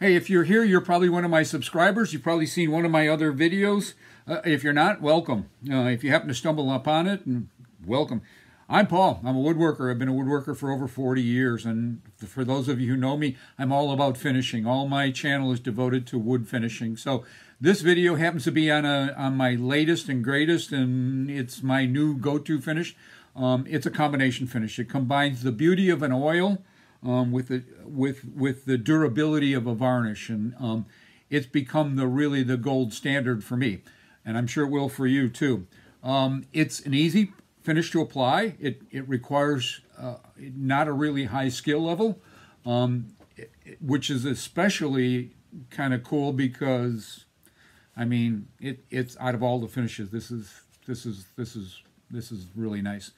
Hey, if you're here, you're probably one of my subscribers. You've probably seen one of my other videos. If you're not, welcome. If you happen to stumble upon it, welcome. I'm Paul. I'm a woodworker. I've been a woodworker for over 40 years. And for those of you who know me, I'm all about finishing. All my channel is devoted to wood finishing. So this video happens to be on my latest and greatest, and it's my new go-to finish. It's a combination finish. It combines the beauty of an oil with the durability of a varnish, and it's become really the gold standard for me, and I'm sure it will for you too. It's an easy finish to apply. It requires not a really high skill level, which is especially kind of cool because, I mean, it's out of all the finishes, this is really nice.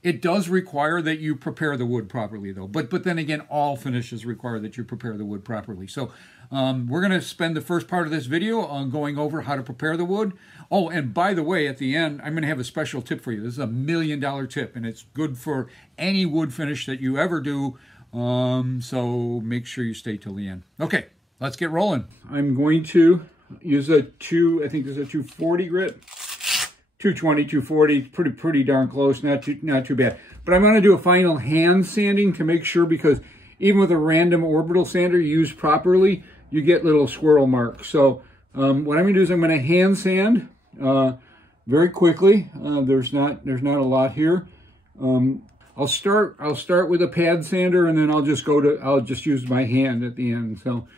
It does require that you prepare the wood properly, though. But then again, all finishes require that you prepare the wood properly. So we're going to spend the first part of this video on going over how to prepare the wood. Oh, and by the way, at the end, I'm going to have a special tip for you. This is $1 million tip, and it's good for any wood finish that you ever do. So make sure you stay till the end. Okay, let's get rolling. I'm going to use I think this is a 240 grit. 220, 240, pretty darn close, not too bad. But I'm going to do a final hand sanding to make sure, because even with a random orbital sander used properly, you get little swirl marks. So what I'm going to do is I'm going to hand sand very quickly. There's not a lot here. I'll start with a pad sander, and then I'll just use my hand at the end. So.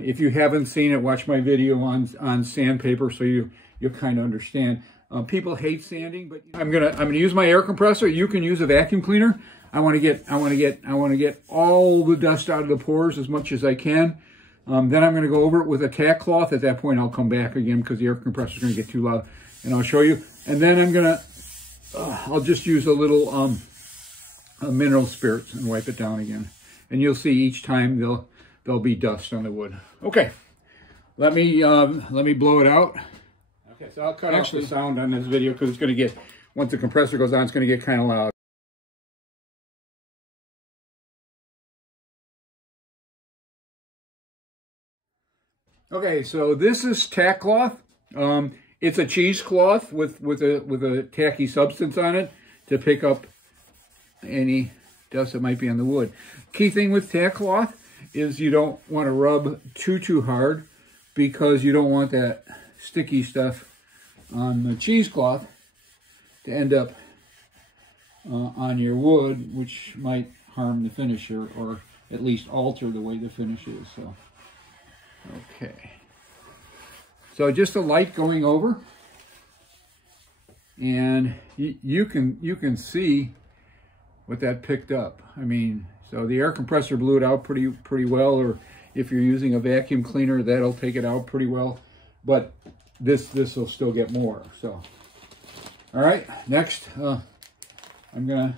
If you haven't seen it, watch my video on sandpaper so you'll kind of understand. People hate sanding, but I'm gonna use my air compressor. You can use a vacuum cleaner. I want to get all the dust out of the pores as much as I can. Then I'm going to go over it with a tack cloth. At that point, I'll come back again because the air compressor is going to get too loud, and I'll show you. And then I'll just use a little mineral spirits and wipe it down again. And you'll see each time there'll be dust on the wood. Okay, let me blow it out. Okay, so I'll cut off the sound on this video because it's going to get, once the compressor goes on, it's going to get kind of loud. Okay, so this is tack cloth. It's a cheesecloth with a tacky substance on it to pick up any dust that might be on the wood. Key thing with tack cloth is you don't want to rub too hard, because you don't want that sticky stuff on the cheesecloth to end up on your wood, which might harm the finish, or at least alter the way the finish is. So, okay. So just a light going over, and you can see what that picked up. I mean, so the air compressor blew it out pretty well, or if you're using a vacuum cleaner, that'll take it out pretty well. But this will still get more. So, all right, next I'm gonna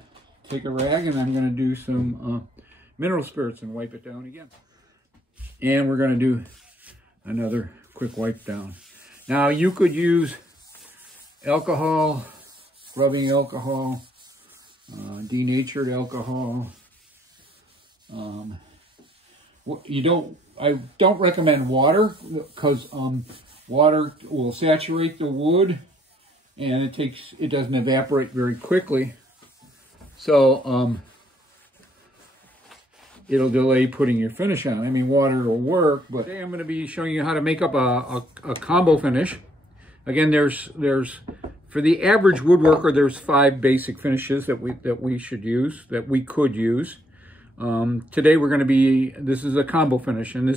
take a rag and I'm gonna do some mineral spirits and wipe it down again. And we're gonna do another quick wipe down. Now you could use alcohol, rubbing alcohol, denatured alcohol. I don't recommend water, because water will saturate the wood and it doesn't evaporate very quickly. So it'll delay putting your finish on. I mean, water will work, but today I'm going to be showing you how to make up a combo finish. Again, there's for the average woodworker, there's 5 basic finishes that we could use. Today we're going to be, this is a combo finish, and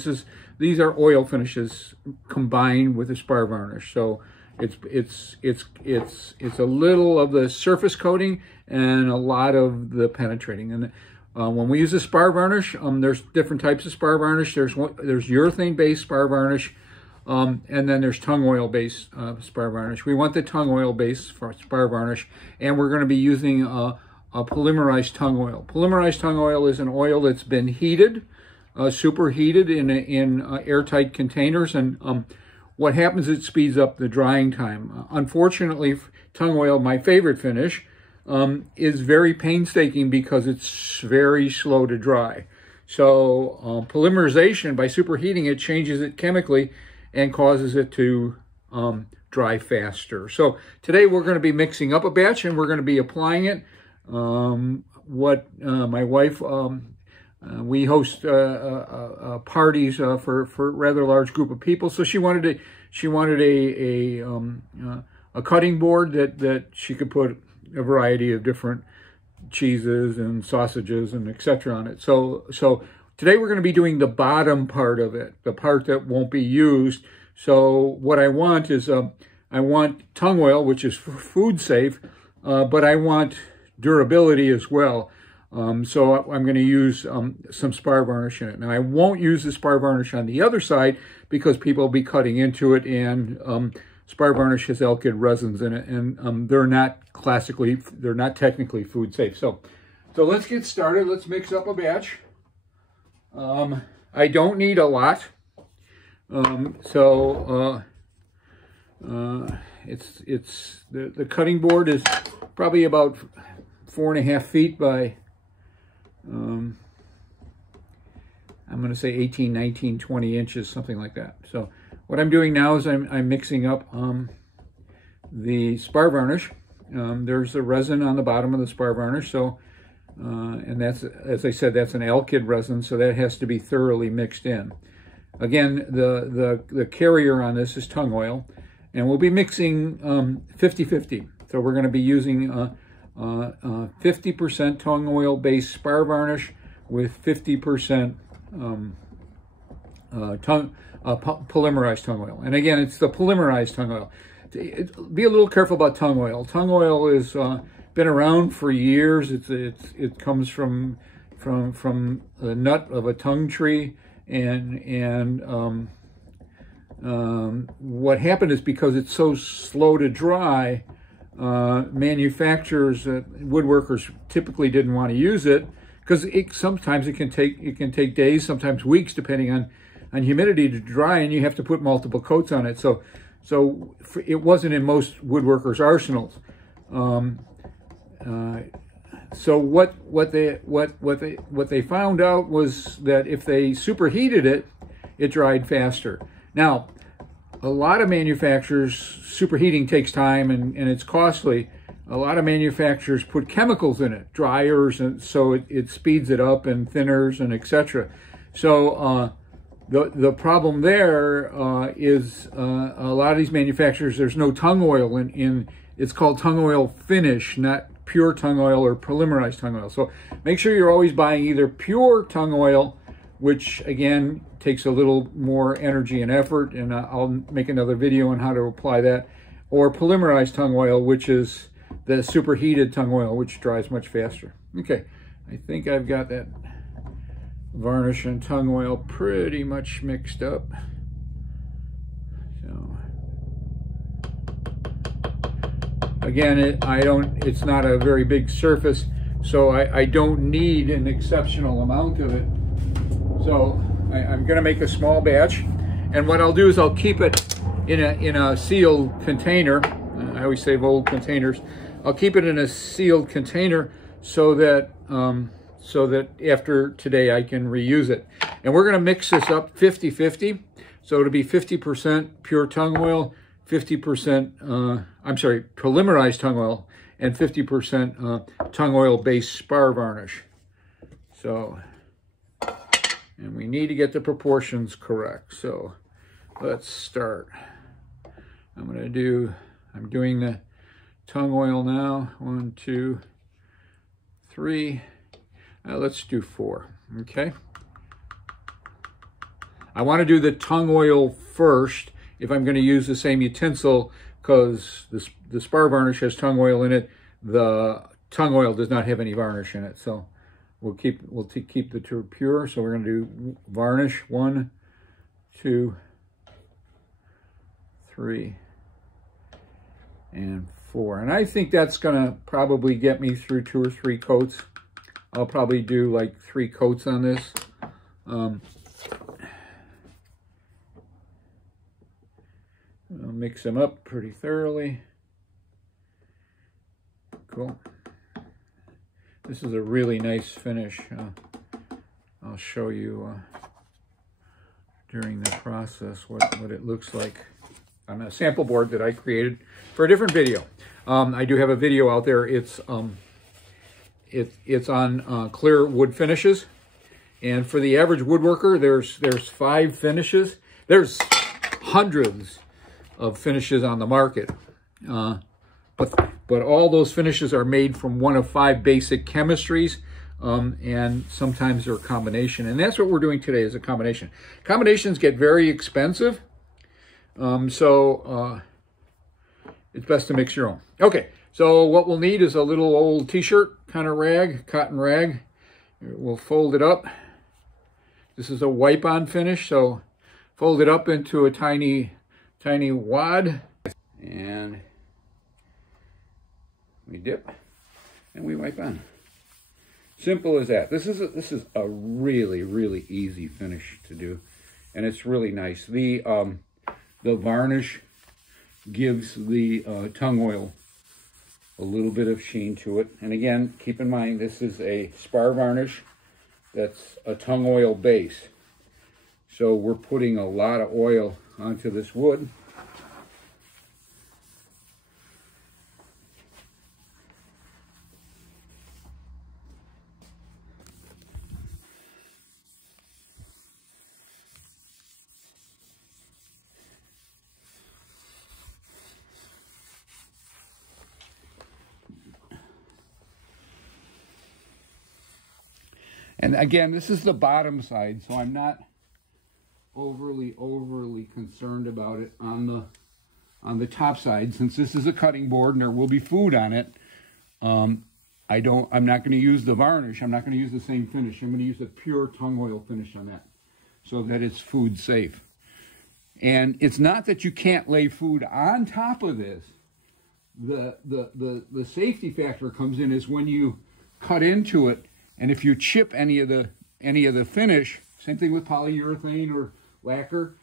these are oil finishes combined with a spar varnish. So it's a little of the surface coating and a lot of the penetrating. And when we use a spar varnish, there's different types of spar varnish. There's urethane-based spar varnish, and then there's tung oil-based spar varnish. We want the tung oil-based spar varnish, and we're going to be using a polymerized tung oil. Polymerized tung oil is an oil that's been heated, superheated in airtight containers. And what happens, it speeds up the drying time. Unfortunately, tung oil, my favorite finish, is very painstaking because it's very slow to dry. So polymerization, by superheating it, changes it chemically and causes it to dry faster. So today we're going to be mixing up a batch and we're going to be applying it. My wife, we host parties for a rather large group of people, so she wanted a cutting board that she could put a variety of different cheeses and sausages and etc. on it. So today we're going to be doing the bottom part of it, the part that won't be used. So what I want is I want tung oil, which is food safe, but I want durability as well. So I'm going to use some Spar varnish in it. Now I won't use the Spar varnish on the other side because people will be cutting into it, and Spar varnish has alkyd resins in it, and they're not technically food safe. So let's get started. Let's mix up a batch. I don't need a lot. It's the cutting board is probably about 4.5 feet by I'm going to say 18, 19, 20 inches, something like that. So what I'm doing now is I'm mixing up the Spar varnish. There's a resin on the bottom of the Spar varnish, so and that's, as I said, that's an alkyd resin, so that has to be thoroughly mixed in. Again, the carrier on this is tung oil, and we'll be mixing 50-50. So we're going to be using 50% tung oil based Spar varnish with 50% polymerized tung oil. And again, it's the polymerized tung oil. Be a little careful about tung oil. Tung oil has been around for years. It comes from the nut of a tung tree, and what happened is because it's so slow to dry, manufacturers, woodworkers typically didn't want to use it because sometimes it can take days, sometimes weeks, depending on humidity to dry, and you have to put multiple coats on it. So it wasn't in most woodworkers' arsenals. So what they found out was that if they superheated it, it dried faster. Now, a lot of manufacturers, superheating takes time and it's costly. A lot of manufacturers put chemicals in it, dryers, and so it speeds it up, and thinners and etc. So the problem there is a lot of these manufacturers, there's no tung oil in. It's called tung oil finish, not pure tung oil or polymerized tung oil. So make sure you're always buying either pure tung oil, which again takes a little more energy and effort, and I'll make another video on how to apply that, or polymerized tung oil, which is the superheated tung oil, which dries much faster. Okay, I think I've got that varnish and tung oil pretty much mixed up. So again, it's not a very big surface, so I don't need an exceptional amount of it. So I'm going to make a small batch, and what I'll do is I'll keep it in a sealed container. I always save old containers. I'll keep it in a sealed container so that after today I can reuse it. And we're going to mix this up 50-50. So it'll be 50% pure tung oil, 50% polymerized tung oil, and 50% tung oil based Spar varnish. So, and we need to get the proportions correct. So let's start. I'm doing the tung oil now. 1, 2, 3. Let's do 4. Okay. I want to do the tung oil first if I'm going to use the same utensil, because the Spar varnish has tung oil in it. The tung oil does not have any varnish in it, so we'll keep the two pure. So we're going to do varnish 1, 2, 3, and 4. And I think that's going to probably get me through 2 or 3 coats. I'll probably do like 3 coats on this. mix them up pretty thoroughly. Cool. This is a really nice finish. I'll show you during the process what it looks like on a sample board that I created for a different video. I do have a video out there. It's on clear wood finishes, and for the average woodworker, there's 5 finishes. There's hundreds of finishes on the market, but all those finishes are made from one of 5 basic chemistries, and sometimes they're a combination. And that's what we're doing today, is a combination. Combinations get very expensive, so it's best to mix your own. Okay, so what we'll need is a little old t-shirt kind of rag, cotton rag. We'll fold it up. This is a wipe-on finish, so fold it up into a tiny wad, and we dip and we wipe on. Simple as that. This is a really easy finish to do, and it's really nice. The varnish gives the tung oil a little bit of sheen to it. And again, keep in mind, this is a Spar varnish that's a tung oil base. So we're putting a lot of oil onto this wood. And again, this is the bottom side, so I'm not overly concerned about it on the top side, since this is a cutting board and there will be food on it. I'm not going to use the varnish. I'm not going to use the same finish. I'm going to use a pure tung oil finish on that, so that it's food safe. And it's not that you can't lay food on top of this. The safety factor comes in is when you cut into it, and if you chip any of the finish, same thing with polyurethane or lacquer,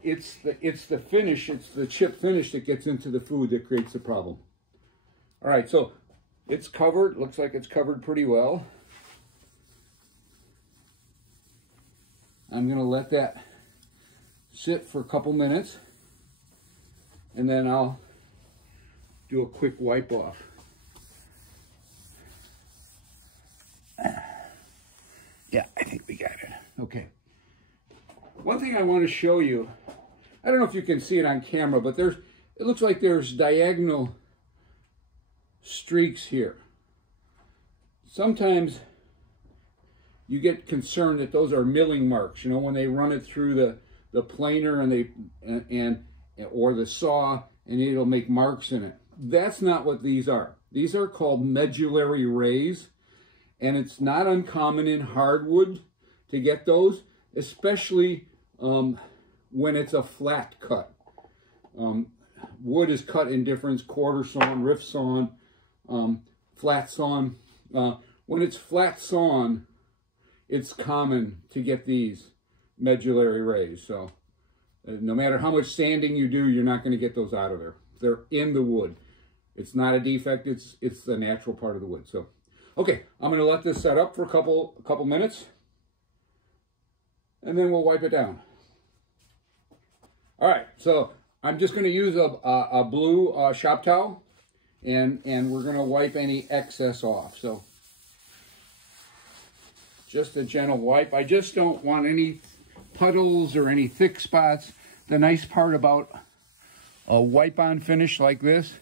it's the finish, it's the chip finish that gets into the food that creates the problem. All right, so it's covered. Looks like it's covered pretty well. I'm going to let that sit for a couple minutes, and then I'll do a quick wipe off. Yeah, I think we got it. Okay. One thing I want to show you, I don't know if you can see it on camera, but it looks like there's diagonal streaks here. Sometimes you get concerned that those are milling marks, you know, when they run it through the planer or the saw, and it'll make marks in it. That's not what these are. These are called medullary rays. And it's not uncommon in hardwood to get those, especially when it's a flat cut. Wood is cut in difference: quarter sawn, rift sawn, flat sawn. When it's flat sawn, it's common to get these medullary rays. So no matter how much sanding you do, you're not going to get those out of there. They're in the wood. It's not a defect. It's the natural part of the wood. So. Okay, I'm going to let this set up for a couple minutes, and then we'll wipe it down. All right, so I'm just going to use a blue shop towel, and we're going to wipe any excess off. So just a gentle wipe. I just don't want any puddles or any thick spots. The nice part about a wipe-on finish like this,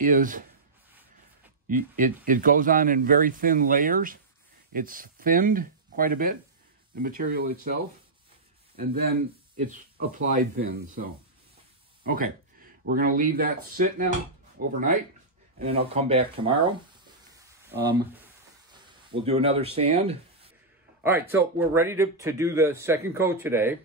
is it goes on in very thin layers. It's thinned quite a bit, the material itself, and then it's applied thin. So, okay, we're going to leave that sit now overnight, and then I'll come back tomorrow. We'll do another sand. All right, so we're ready to do the second coat today.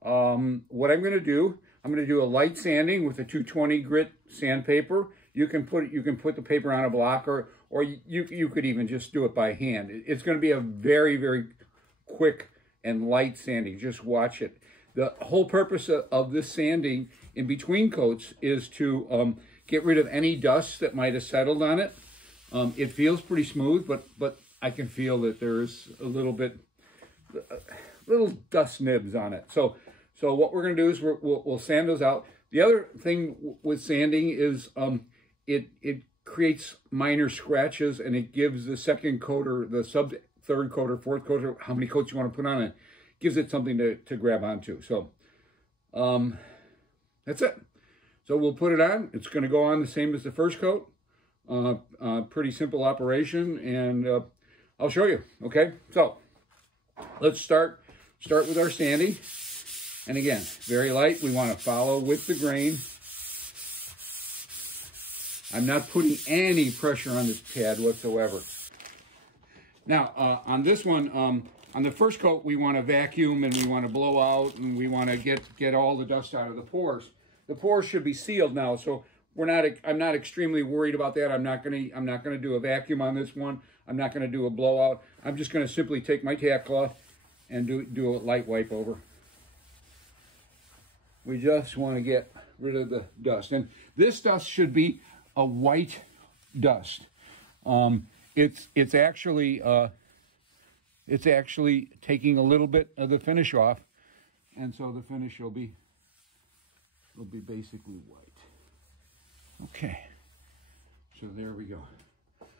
What I'm going to do a light sanding with a 220 grit sandpaper. You can put the paper on a block, or you could even just do it by hand. It's going to be a very, very quick and light sanding. Just watch it. The whole purpose of this sanding in between coats is to get rid of any dust that might have settled on it. It feels pretty smooth, but I can feel that there's a little dust nibs on it. So what we're going to do is we'll sand those out. The other thing with sanding is it creates minor scratches, and it gives the second coat or the third coat or fourth coat, or how many coats you want to put on it, gives it something to grab onto. So that's it. So we'll put it on. It's going to go on the same as the first coat. Pretty simple operation, and I'll show you. Okay, so let's start with our sanding. And again, very light. We want to follow with the grain. I'm not putting any pressure on this pad whatsoever. Now, on this one, on the first coat, we want to vacuum and we want to blow out and we want to get all the dust out of the pores. The pores should be sealed now, so I'm not extremely worried about that. I'm not gonna do a vacuum on this one. I'm not gonna do a blowout. I'm just gonna simply take my tack cloth and do a light wipe over. We just want to get rid of the dust, and this dust should be a white dust. It's actually taking a little bit of the finish off, and so the finish will be basically white. Okay, so there we go.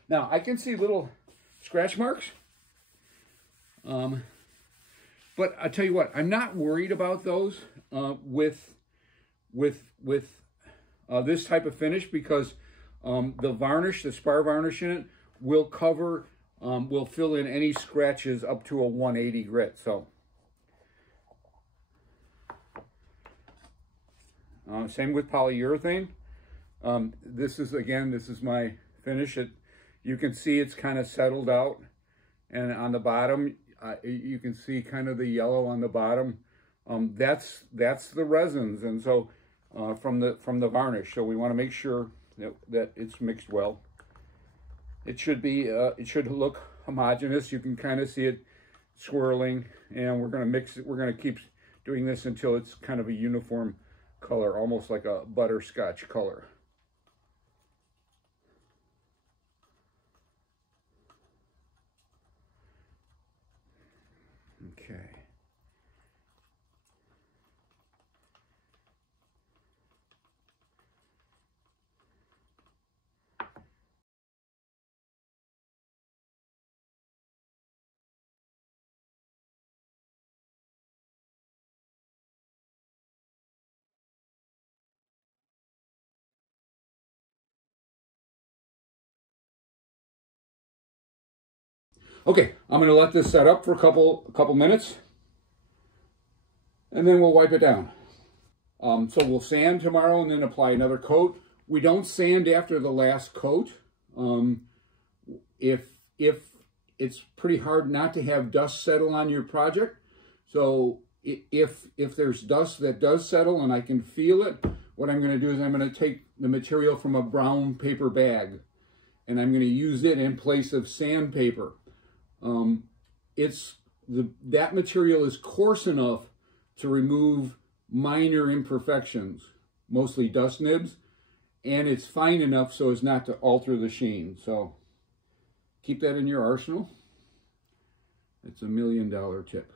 Now I can see little scratch marks, but I tell you what, I'm not worried about those with this type of finish, because the varnish, the Spar varnish in it, will fill in any scratches up to a 180 grit. So same with polyurethane. This is my finish. You can see it's kind of settled out, and on the bottom, you can see kind of the yellow on the bottom. That's the resins, and so from the varnish. So we want to make sure that it's mixed well. It should look homogeneous. You can kind of see it swirling, and we're going to mix it. We're going to keep doing this until it's kind of a uniform color, almost like a butterscotch color. Okay. Okay, I'm going to let this set up for a couple minutes, and then we'll wipe it down. So we'll sand tomorrow and then apply another coat. We don't sand after the last coat. If it's pretty hard not to have dust settle on your project. So if there's dust that does settle and I can feel it, what I'm going to do is I'm going to take the material from a brown paper bag, and I'm going to use it in place of sandpaper. That material is coarse enough to remove minor imperfections, mostly dust nibs, and it's fine enough so as not to alter the sheen. So keep that in your arsenal. It's $1 million tip.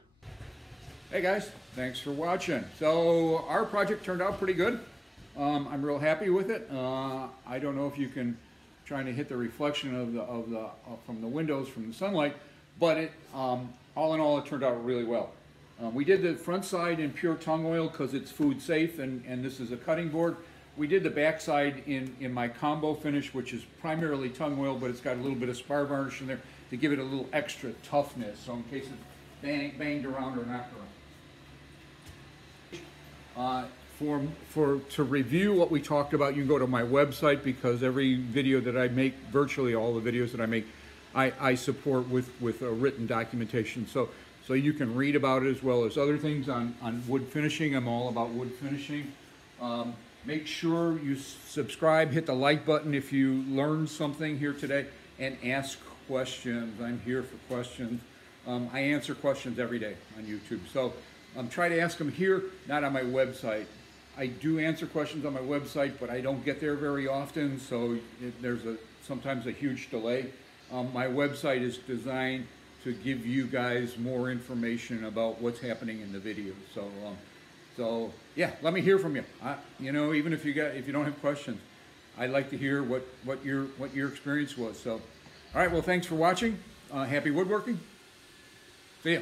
Hey guys, thanks for watching. So our project turned out pretty good. I'm real happy with it. I don't know if you can trying to hit the reflection from the windows from the sunlight, but all in all, it turned out really well. We did the front side in pure tung oil because it's food safe, and this is a cutting board. We did the back side in my combo finish, which is primarily tung oil, but it's got a little bit of Spar varnish in there to give it a little extra toughness, so in case it's banged around or knocked around. To review what we talked about, you can go to my website, because every video that I make, virtually all the videos that I make, I support with a written documentation. So you can read about it as well as other things on wood finishing. I'm all about wood finishing. Make sure you subscribe, hit the like button if you learned something here today, and ask questions. I'm here for questions. I answer questions every day on YouTube. So try to ask them here, not on my website. I do answer questions on my website, but I don't get there very often, so there's sometimes a huge delay. My website is designed to give you guys more information about what's happening in the video. So yeah, let me hear from you. You know, even if you don't have questions, I'd like to hear what your experience was. So, all right, well, thanks for watching. Happy woodworking. See ya.